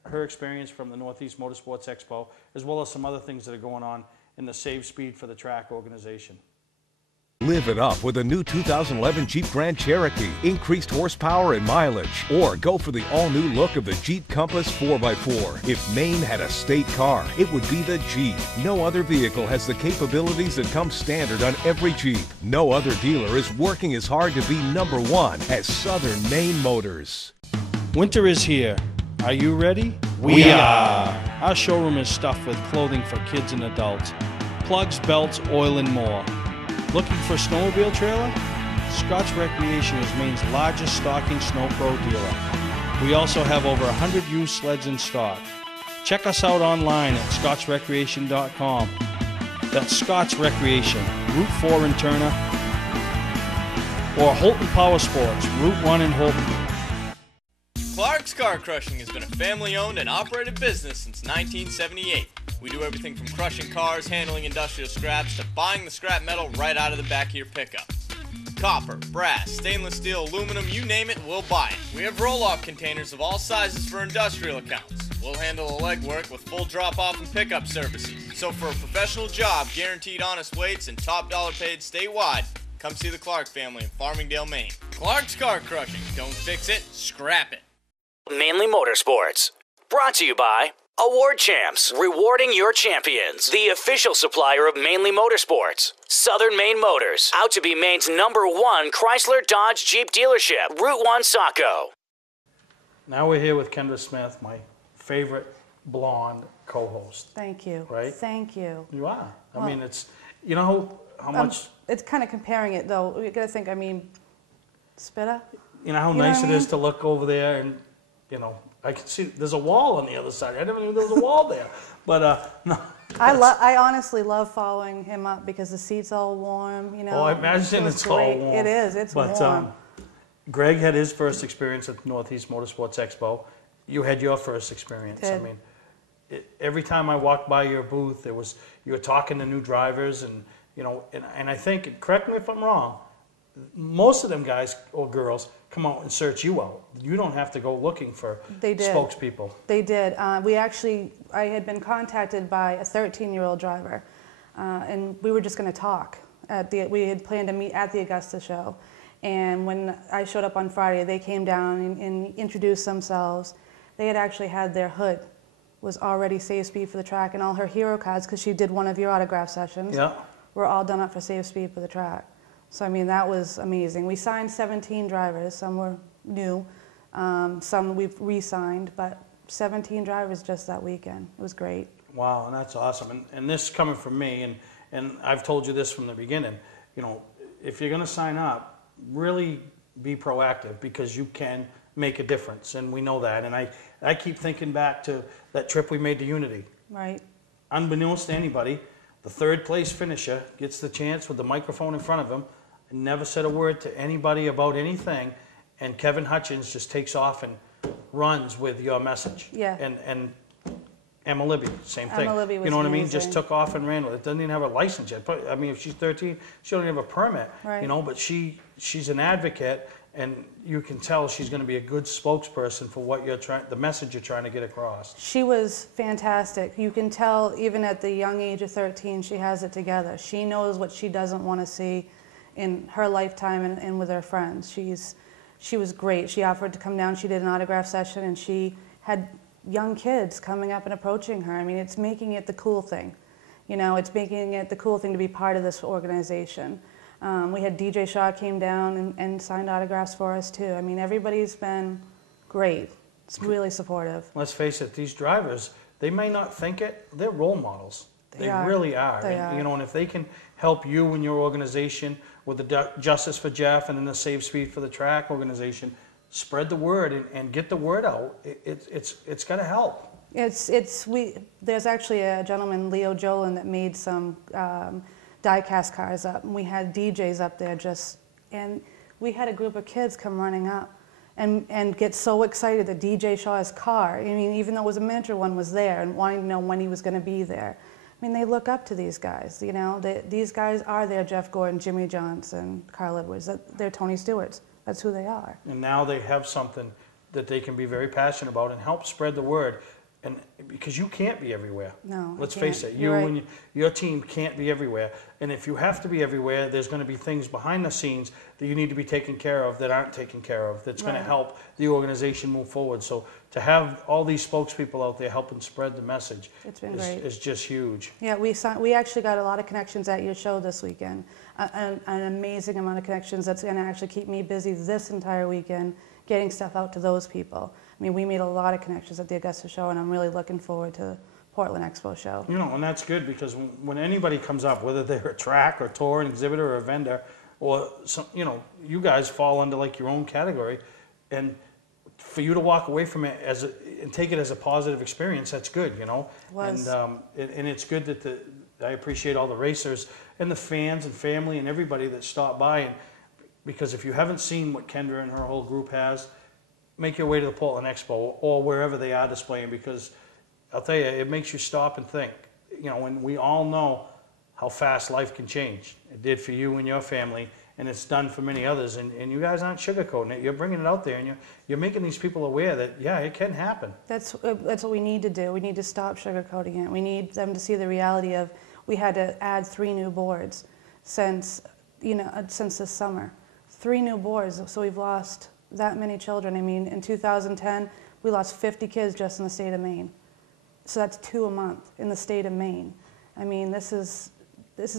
her experience from the Northeast Motorsports Expo, as well as some other things that are going on in the Save Speed for the Track organization. Live it up with a new 2011 Jeep Grand Cherokee, increased horsepower and mileage, or go for the all-new look of the Jeep Compass 4x4. If Maine had a state car, it would be the Jeep. No other vehicle has the capabilities that come standard on every Jeep. No other dealer is working as hard to be #1 as Southern Maine Motors. Winter is here. Are you ready? We are. Our showroom is stuffed with clothing for kids and adults. Plugs, belts, oil, and more. Looking for a snowmobile trailer? Scots Recreation is Maine's largest stocking snow pro dealer. We also have over 100 used sleds in stock. Check us out online at scotsrecreation.com. That's Scots Recreation, Route 4 in Turner, or Holton Power Sports, Route 1 in Holton. Clark's Car Crushing has been a family-owned and operated business since 1978. We do everything from crushing cars, handling industrial scraps, to buying the scrap metal right out of the back of your pickup. Copper, brass, stainless steel, aluminum, you name it, we'll buy it. We have roll-off containers of all sizes for industrial accounts. We'll handle the legwork with full drop-off and pickup services. So for a professional job, guaranteed honest weights, and top dollar paid statewide, come see the Clark family in Farmingdale, Maine. Clark's Car Crushing. Don't fix it, scrap it. Mainly Motorsports. Brought to you by Award Champs, rewarding your champions. The official supplier of Mainly Motorsports. Southern Maine Motors, out to be Maine's #1 Chrysler Dodge Jeep dealership. Route 1 Saco. Now we're here with Kendra Smith, my favorite blonde co-host. Thank you. Right? Thank you. You are. Well, I mean, it's, you know how much... It's kind of comparing it, though. You got to think, I mean, Spitta? You know how nice it is to look over there and, you know, I can see there's a wall on the other side. I never knew there was a wall there. But, no. I honestly love following him up because the seat's all warm, you know. Oh, I imagine it's all warm. It is. It's warm. Greg had his first experience at the Northeast Motorsports Expo. You had your first experience. Did. I mean, every time I walked by your booth, you were talking to new drivers, and you know, and I think, correct me if I'm wrong, most of them guys or girls come out and search you out. You don't have to go looking for spokespeople. They did. I had been contacted by a 13-year-old driver, and we were just going to talk. We had planned to meet at the Augusta show, and when I showed up on Friday, they came down and introduced themselves. They had actually had their hood was already Save Speed for the Track, and all her hero cards, because she did one of your autograph sessions, were all done up for Save Speed for the Track. So, I mean, that was amazing. We signed 17 drivers. Some were new, some we've re-signed, but 17 drivers just that weekend. It was great. Wow, and that's awesome. And this coming from me, and I've told you this from the beginning, you know, if you're going to sign up, really be proactive, because you can make a difference, and we know that. And I keep thinking back to that trip we made to Unity. Right. Unbeknownst to anybody, The third place finisher gets the chance with the microphone in front of him, and never said a word to anybody about anything, and Kevin Hutchins just takes off and runs with your message. Yeah. And Emma Libby, same thing. Emma Libby was you know what I mean? amazing. Just took off and ran with it. Doesn't even have a license yet. But I mean, if she's 13, she don't even have a permit. Right. You know, but she's an advocate, and you can tell she's going to be a good spokesperson for what you're trying, the message you're trying to get across. She was fantastic. You can tell even at the young age of 13, she has it together. She knows what she doesn't want to see in her lifetime and with her friends. She was great. She offered to come down. She did an autograph session, and she had young kids coming up and approaching her. I mean, it's making it the cool thing. You know, it's making it the cool thing to be part of this organization. We had DJ Shaw came down and signed autographs for us too. I mean, everybody's been great. It's really supportive. Let's face it, these drivers, they may not think it, they're role models. They are. really are. They and, are. You know, and if they can help you and your organization with the Justice for Jeff and then the Save Speed for the Track organization, spread the word and get the word out. It's got to help. There's actually a gentleman, Leo Jolin, that made some die-cast cars up, and we had DJs up there and we had a group of kids come running up and get so excited that DJ Shaw's car, I mean, even though it was a miniature one, was there and wanting to know when he was going to be there. I mean, they look up to these guys, you know. These guys are their Jeff Gordon, Jimmy Johnson, Carl Edwards. They're Tony Stewarts. That's who they are. And now they have something that they can be very passionate about and help spread the word. And because you can't be everywhere. No, Let's I face can't. it, You're right. and your team can't be everywhere. And if you have to be everywhere, there's going to be things behind the scenes that you need to be taken care of that aren't taken care of. That's going to Right. help the organization move forward. So to have all these spokespeople out there helping spread the message It's been great. is just huge. Yeah, we actually got a lot of connections at your show this weekend. An amazing amount of connections that's going to actually keep me busy this entire weekend, getting stuff out to those people. I mean, we made a lot of connections at the Augusta show, and I'm really looking forward to the Portland Expo show. You know, and that's good because when anybody comes up, whether they're a track or tour, an exhibitor or a vendor, or some, you know, you guys fall under like your own category, and for you to walk away from it and take it as a positive experience, that's good, you know. Was. And it's good that I appreciate all the racers and the fans and family and everybody that stopped by, and because if you haven't seen what Kendra and her whole group has, make your way to the Portland Expo or wherever they are displaying, because I'll tell you, it makes you stop and think. You know, and we all know how fast life can change. It did for you and your family, and it's done for many others. And you guys aren't sugarcoating it. You're bringing it out there, and you're making these people aware that, yeah, it can happen. That's what we need to do. We need to stop sugarcoating it. We need them to see the reality of, we had to add 3 new boards since this summer. 3 new boards, so we've lost that many children. I mean, in 2010, we lost 50 kids just in the state of Maine. So that's 2 a month in the state of Maine. I mean, this is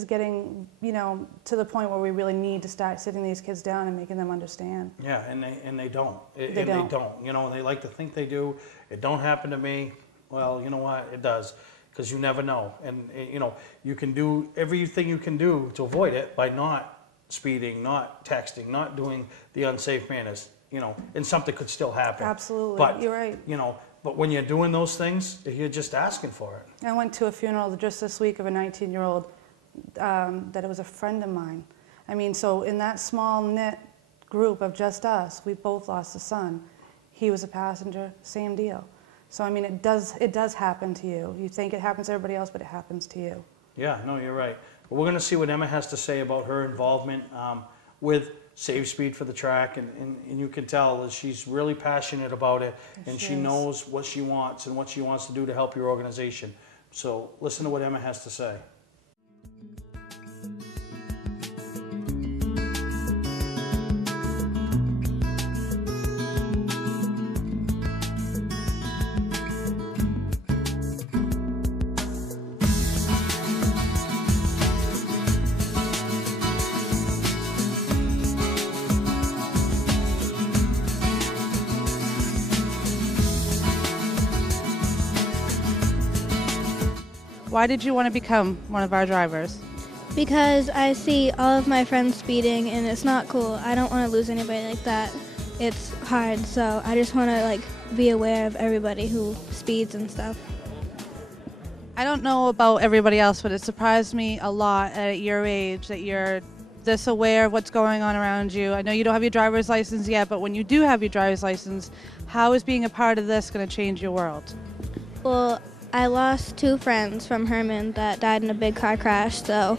getting, you know, to the point where we really need to start sitting these kids down and making them understand. Yeah, and they don't. They don't. You know, they like to think they do. It don't happen to me. Well, you know what? It does, because you never know. And you know, you can do everything you can do to avoid it by not speeding, not texting, not doing the unsafe manners. You know, and something could still happen. Absolutely, But, you're right. You know, but when you're doing those things, you're just asking for it. I went to a funeral just this week of a 19-year-old that it was a friend of mine. I mean, so in that small knit group of just us, we both lost a son. He was a passenger, same deal. So I mean, it does happen to you. You think it happens to everybody else, but it happens to you. Yeah, no, you're right. But we're going to see what Emma has to say about her involvement with Save Speed for the Track, and you can tell that she's really passionate about it, and she knows what she wants and what she wants to do to help your organization. So listen to what Emma has to say. Why did you want to become one of our drivers? Because I see all of my friends speeding and it's not cool. I don't want to lose anybody like that. It's hard, so I just want to be aware of everybody who speeds and stuff. I don't know about everybody else, but it surprised me a lot at your age that you're this aware of what's going on around you. I know you don't have your driver's license yet, but when you do have your driver's license, how is being a part of this going to change your world? Well, I lost 2 friends from Herman that died in a big car crash, so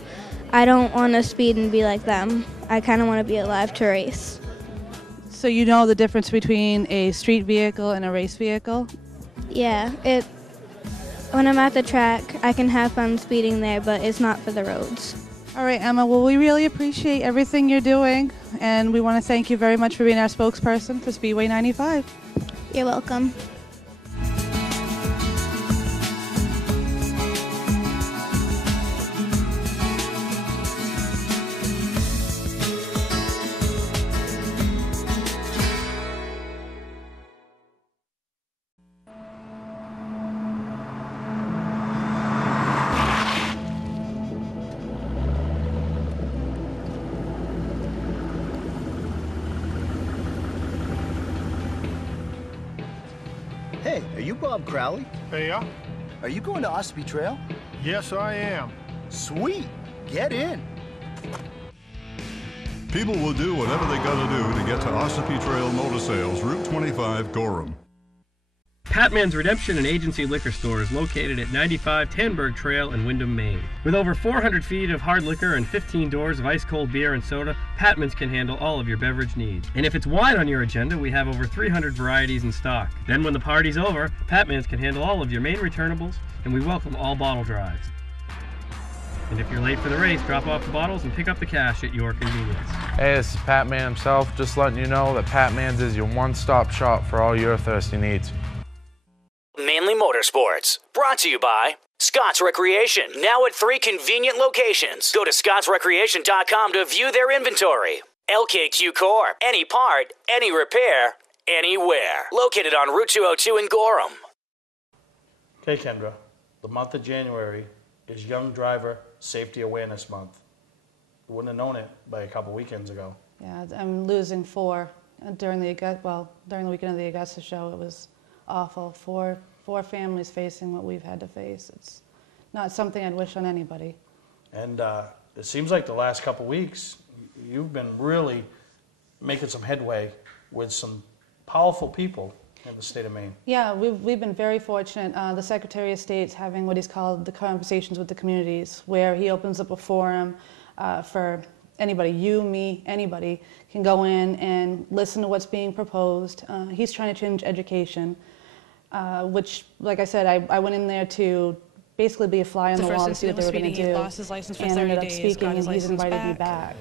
I don't want to speed and be like them. I kind of want to be alive to race. So you know the difference between a street vehicle and a race vehicle? Yeah, when I'm at the track, I can have fun speeding there, but it's not for the roads. All right, Emma, well, we really appreciate everything you're doing, and we want to thank you very much for being our spokesperson for Speedway 95. You're welcome. Hey, are you Bob Crowley? Yeah. Are you going to Ossipee Trail? Yes, I am. Sweet. Get in. People will do whatever they gotta do to get to Ossipee Trail Motor Sales, Route 25, Gorham. Patman's Redemption and Agency Liquor Store is located at 95 Tanberg Trail in Windham, Maine. With over 400 feet of hard liquor and 15 doors of ice-cold beer and soda, Patman's can handle all of your beverage needs. And if it's wine on your agenda, we have over 300 varieties in stock. Then when the party's over, Patman's can handle all of your Maine returnables, and we welcome all bottle drives. And if you're late for the race, drop off the bottles and pick up the cash at your convenience. Hey, this is Pat Man himself, just letting you know that Pat Man's is your one-stop shop for all your thirsty needs. Mainly Motorsports, brought to you by Scott's Recreation, now at 3 convenient locations. Go to scottsrecreation.com to view their inventory. LKQ Core, any part, any repair, anywhere. Located on Route 202 in Gorham. Okay, Kendra, the month of January is Young Driver Safety Awareness Month. You wouldn't have known it by a couple weekends ago. Yeah, I'm losing 4 during the weekend of the Augusta show. It was awful. Four families facing what we've had to face. It's not something I'd wish on anybody. And it seems like the last couple weeks, you've been really making some headway with some powerful people in the state of Maine. Yeah, we've been very fortunate. The Secretary of State's having what he's called the Conversations with the Communities, where he opens up a forum for anybody, you, me, anybody, can go in and listen to what's being proposed. He's trying to change education. Which, like I said, I went in there to basically be a fly on the wall to see what they were going to do. He lost his license for 30 ended up days, speaking, got his and he's license invited back.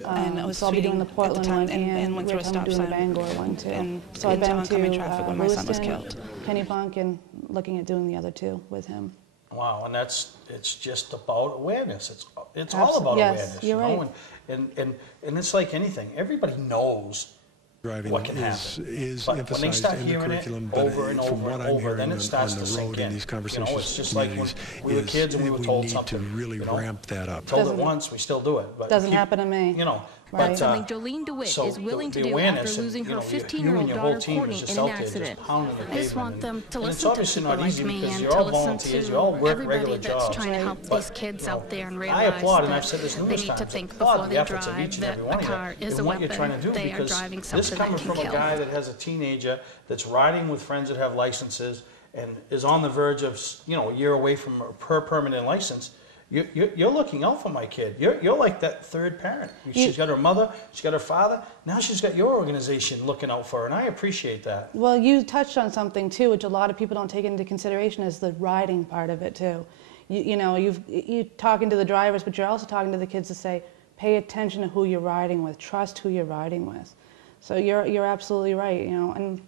me back. And I was so I'll be doing the speeding Portland at the time one, and went through a I'm stop doing the sign Bangor one too. and So I've into been oncoming to traffic when my son was Lewiston, killed. Kennebunk, and looking at doing the other 2 with him. Wow, and it's just about awareness. It's all about awareness. You're right. And it's like anything. Everybody knows Driving what can happen. is But when they start emphasized in the hearing curriculum, it but over and from over what and I'm over, hearing then it starts on to the sink road in. in these conversations, it's just like when we were is kids and we were told need something. to really ramp that up. Told it once, we still do it. But Doesn't happen to me. You know, Right. but Something Jolene DeWitt so is willing the to do awareness after and, losing her you 15-year-old and your whole daughter team Courtney is just in an out there just accident. pounding the I just pavement. want them to And listen it's to obviously people not like easy me because and you're to all listen volunteers, to you all work everybody regular that's jobs. trying to help But, these kids out there and I realize applaud, and that I've said this they numerous need to times, think applaud before the they efforts of drive each and that every a one of car you is a in what you're weapon. trying to do, They are because driving this something coming that can from a kill. guy that has a teenager that's riding with friends that have licenses and is on the verge of, a year away from her permanent license. You're looking out for my kid. You're like that third parent. She's got her mother, she's got her father. Now she's got your organization looking out for her, and I appreciate that. Well, you touched on something too, which a lot of people don't take into consideration, is the riding part of it too. You're talking to the drivers, but you're also talking to the kids to say, pay attention to who you're riding with, trust who you're riding with. So you're absolutely right, and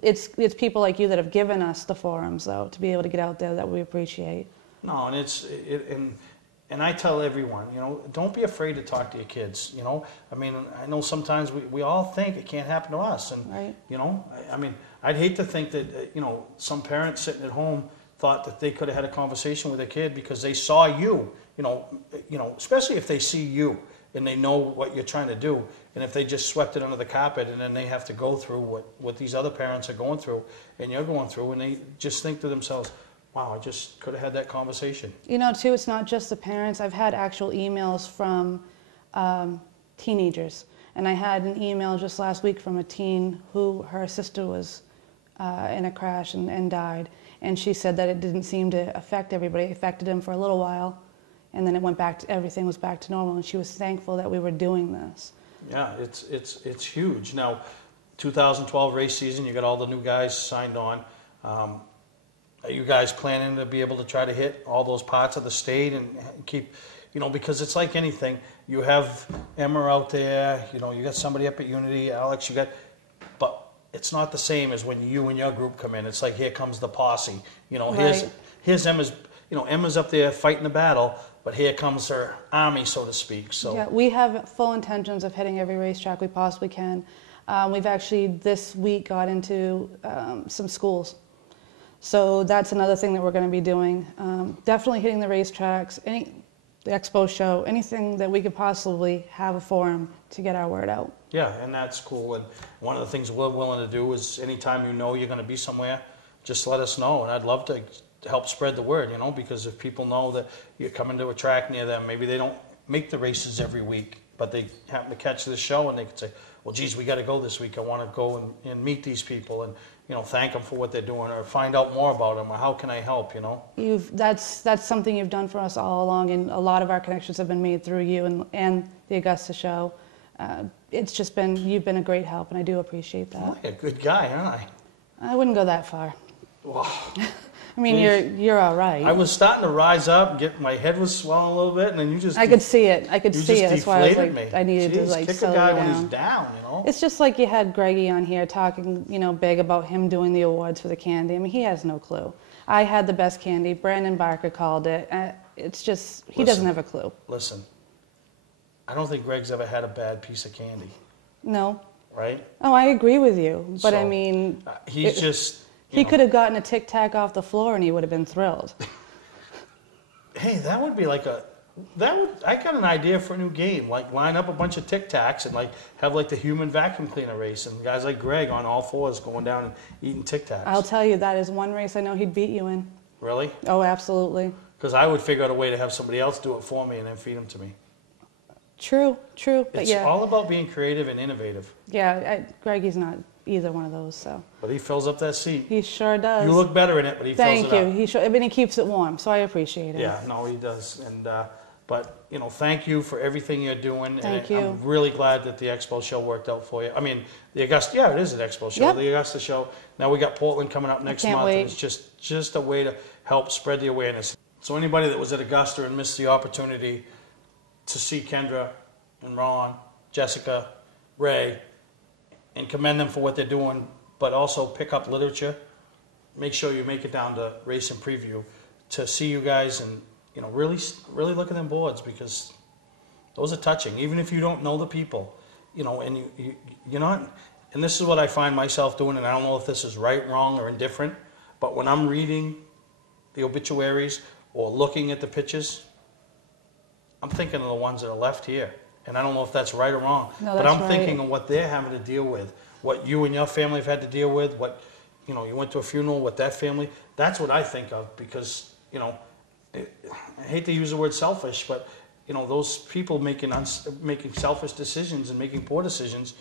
it's people like you that have given us the forums though to be able to get out there that we appreciate. No, and I tell everyone, don't be afraid to talk to your kids. I mean, I know sometimes we all think it can't happen to us, and right. I mean, I'd hate to think that some parents sitting at home thought that they could have had a conversation with their kid because they saw you, especially if they see you and they know what you're trying to do, and if they just swept it under the carpet and then they have to go through what these other parents are going through and you're going through, and they just think to themselves, wow, I just could have had that conversation. You know, too, it's not just the parents. I've had actual emails from teenagers. And I had an email just last week from a teen who her sister was in a crash and died. And she said that it didn't seem to affect everybody. It affected him for a little while. And then it went back to, everything was back to normal. And she was thankful that we were doing this. Yeah, it's huge. Now, 2012 race season, you got all the new guys signed on. Are you guys planning to be able to try to hit all those parts of the state and keep, you know, because it's like anything. You have Emma out there, you know, you got somebody up at Unity, Alex, you got, but it's not the same as when you and your group come in. It's like, here comes the posse. You know, here's Emma's, you know, Emma's up there fighting the battle, but here comes her army, so to speak. So yeah, we have full intentions of hitting every racetrack we possibly can. We've actually this week got into some schools. So that's another thing that we're going to be doing. Definitely hitting the racetracks, the expo show, anything that we could possibly have a forum to get our word out. Yeah, and that's cool. And one of the things we're willing to do is anytime you know you're going to be somewhere, just let us know. And I'd love to help spread the word, you know, because if people know that you're coming to a track near them, maybe they don't make the races every week, but they happen to catch this show and they can say, well, geez, we got to go this week. I want to go and meet these people and, you know, thank them for what they're doing or find out more about them or how can I help, you know? That's something you've done for us all along, and a lot of our connections have been made through you and the Augusta show. It's just been, you've been a great help, and I do appreciate that. Oh, you're a good guy, aren't I? I wouldn't go that far. Wow. I mean, you're all right. I was starting to rise up, my head was swelling a little bit, and then you just... I could see it. I could see it. That's why I was like, me. I needed to like kick slow a guy down. when he's down, you know? It's just like you had Greggy on here talking, you know, big about him doing the awards for the candy. I mean, he has no clue. I had the best candy. Brandon Barker called it. It's just, he doesn't have a clue. Listen, I don't think Greg's ever had a bad piece of candy. No. Right? Oh, I agree with you. But So, I mean... he's just... He could have gotten a Tic Tac off the floor and he would have been thrilled. Hey, that would be like I got an idea for a new game. Like line up a bunch of Tic Tacs and like have like the human vacuum cleaner race and guys like Greg on all fours going down and eating Tic Tacs. I'll tell you, that is one race I know he'd beat you in. Really? Oh, absolutely. Because I would figure out a way to have somebody else do it for me and then feed them to me. True, but It's yeah. all about being creative and innovative. Yeah, Greggy's not either one of those, so. But he fills up that seat. He sure does. You look better in it, but he fills it up. Thank you. I mean, he keeps it warm, so I appreciate it. Yeah, no, he does. And but you know, thank you for everything you're doing. Thank and you. I'm really glad that the Expo show worked out for you. I mean, the Augusta, yeah, it is an Expo show. Yep. The Augusta show. Now we got Portland coming up next can't month. wait. And it's just a way to help spread the awareness. So anybody that was at Augusta and missed the opportunity to see Kendra and Ron, Jessica, Ray, and commend them for what they're doing, but also pick up literature. Make sure you make it down to Race and Preview to see you guys and, you know, really look at them boards because those are touching. Even if you don't know the people, you know, and you're not, and this is what I find myself doing, and I don't know if this is right, wrong, or indifferent, but when I'm reading the obituaries or looking at the pictures, I'm thinking of the ones that are left here. And I don't know if that's right or wrong, No, but that's I'm right. thinking of what they're having to deal with, what you and your family have had to deal with, what, you know, you went to a funeral with that family. That's what I think of because, you know, I hate to use the word selfish, but, you know, those people making selfish decisions and making poor decisions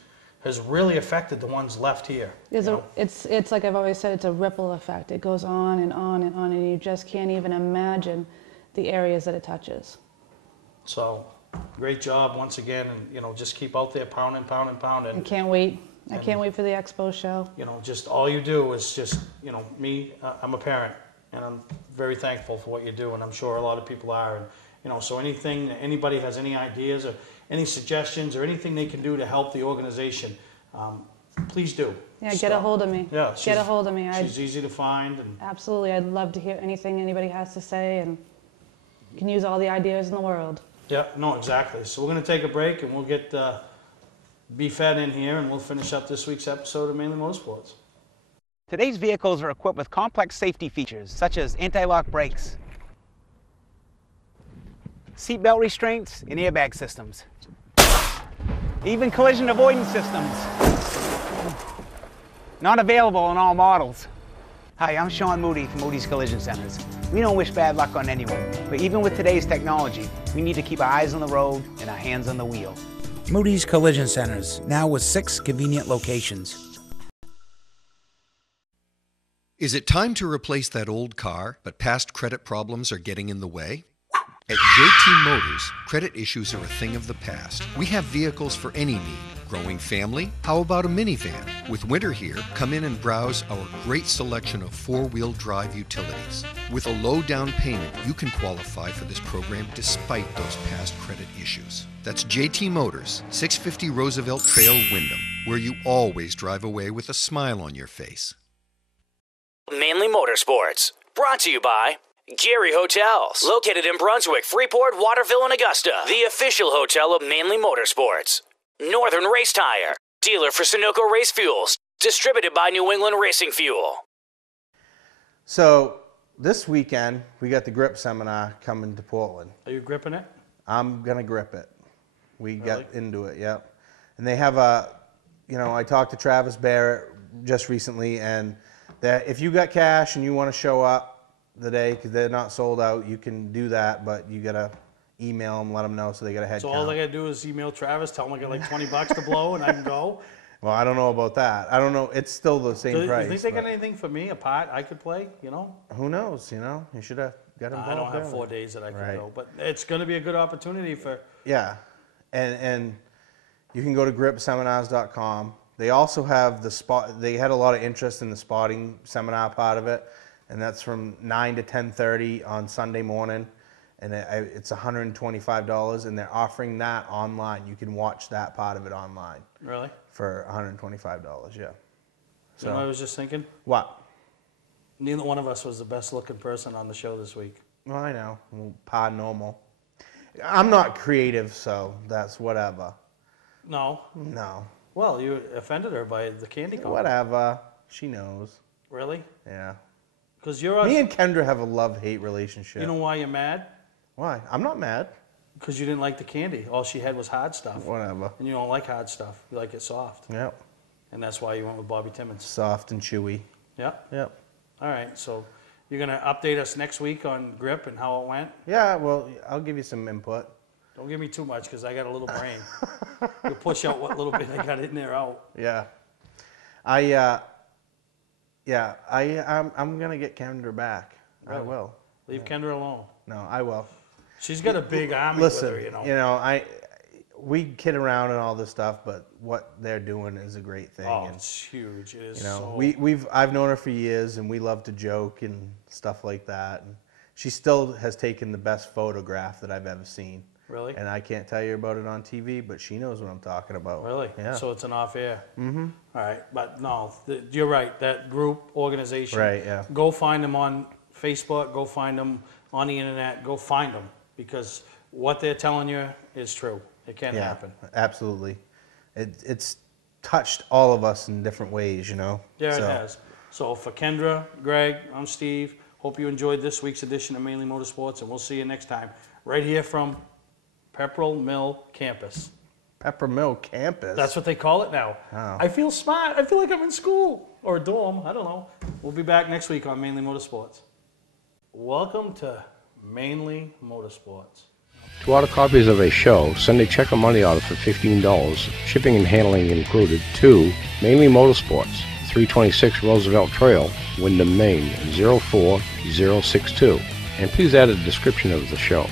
has really affected the ones left here. It's like I've always said, it's a ripple effect. It goes on and on and on, and you just can't even imagine the areas that it touches. So, great job once again, and you know, just keep out there pounding. I can't wait. I can't wait for the Expo show. You know, just all you do is just, you know, me. I'm a parent, and I'm very thankful for what you do, and I'm sure a lot of people are. And you know, so anybody has any ideas or any suggestions or anything they can do to help the organization, please do. Yeah, get a hold of me. Yeah, get a hold of me. She's easy to find. And absolutely, I'd love to hear anything anybody has to say, and you can use all the ideas in the world. Yeah, no, exactly. So we're going to take a break, and we'll get B-Fed in here, and we'll finish up this week's episode of Mainly Motorsports. Today's vehicles are equipped with complex safety features such as anti-lock brakes, seatbelt restraints, and airbag systems, even collision avoidance systems. Not available in all models. Hi, I'm Sean Moody from Moody's Collision Centers. We don't wish bad luck on anyone, but even with today's technology, we need to keep our eyes on the road and our hands on the wheel. Moody's Collision Centers, now with 6 convenient locations. Is it time to replace that old car, but past credit problems are getting in the way? At JT Motors, credit issues are a thing of the past. We have vehicles for any need. Growing family? How about a minivan? With winter here, come in and browse our great selection of four-wheel drive utilities. With a low down payment, you can qualify for this program despite those past credit issues. That's JT Motors, 650 Roosevelt Trail, Windham, where you always drive away with a smile on your face. Mainly Motorsports, brought to you by Gary Hotels, located in Brunswick, Freeport, Waterville, and Augusta. The official hotel of Mainly Motorsports. Northern Race Tire, dealer for Sunoco Race Fuels, distributed by New England Racing Fuel. So this weekend, we got the grip seminar coming to Portland. Are you gripping it? I'm going to grip it. We Really? got into it, yep. And they have a, I talked to Travis Barrett just recently, and that if you got cash and you want to show up the day, because they're not sold out, you can do that, but you got to email them, let them know so they got a head So count. all I gotta do is email Travis, tell him I got like $20 to blow, and I can go. Well, I don't know about that. I don't know. It's still the same Do price. you think they got but anything for me, a part I could play, Who knows, You should have got involved. I don't have early. 4 days that I can Right. go, but it's gonna be a good opportunity for. Yeah, and you can go to gripseminars.com. They also have the spot. They had a lot of interest in the spotting seminar part of it, and that's from 9 to 10:30 on Sunday morning. And it's $125, and they're offering that online. You can watch that part of it online. Really? For $125, yeah. So you know what I was just thinking? What? Neither one of us was the best looking person on the show this week. Well, I know. Well, pas normal. I'm not creative, so that's whatever. No. No. Well, you offended her by the candy corn. Whatever. She knows. Really? Yeah. Because you're. Me and Kendra have a love-hate relationship. You know why you're mad? Why? I'm not mad. Because you didn't like the candy. All she had was hard stuff. Whatever. And you don't like hard stuff. You like it soft. Yep. And that's why you went with Bobby Timmons. Soft and chewy. Yep. Yep. All right. So you're going to update us next week on grip and how it went? Yeah, well, I'll give you some input. Don't give me too much because I got a little brain. You'll push out what little bit I got in there out. Yeah. I'm going to get Kendra back. Really? I will. Leave Kendra alone. No, I will. She's got a big army Listen, with her, we kid around and all this stuff, but what they're doing is a great thing. Oh, and, it's huge. It is I've known her for years, and we love to joke and stuff like that. And she still has taken the best photograph that I've ever seen. Really? And I can't tell you about it on TV, but she knows what I'm talking about. Really? Yeah. So it's an off-air? Mm-hmm. All right. But no, you're right. That group organization. Right, yeah. Go find them on Facebook. Go find them on the internet. Go find them because what they're telling you is true. It can happen. Absolutely. It's touched all of us in different ways, Yeah, it has. So for Kendra, Greg, I'm Steve. Hope you enjoyed this week's edition of Mainly Motorsports, and we'll see you next time right here from Pepperell Mill Campus. Pepperell Mill Campus? That's what they call it now. Oh. I feel smart. I feel like I'm in school or a dorm. I don't know. We'll be back next week on Mainly Motorsports. Welcome to Mainly Motorsports. To order copies of a show, send a check or money order for $15, shipping and handling included, to Mainly Motorsports, 326 Roosevelt Trail, Windham, Maine, 04062. And please add a description of the show.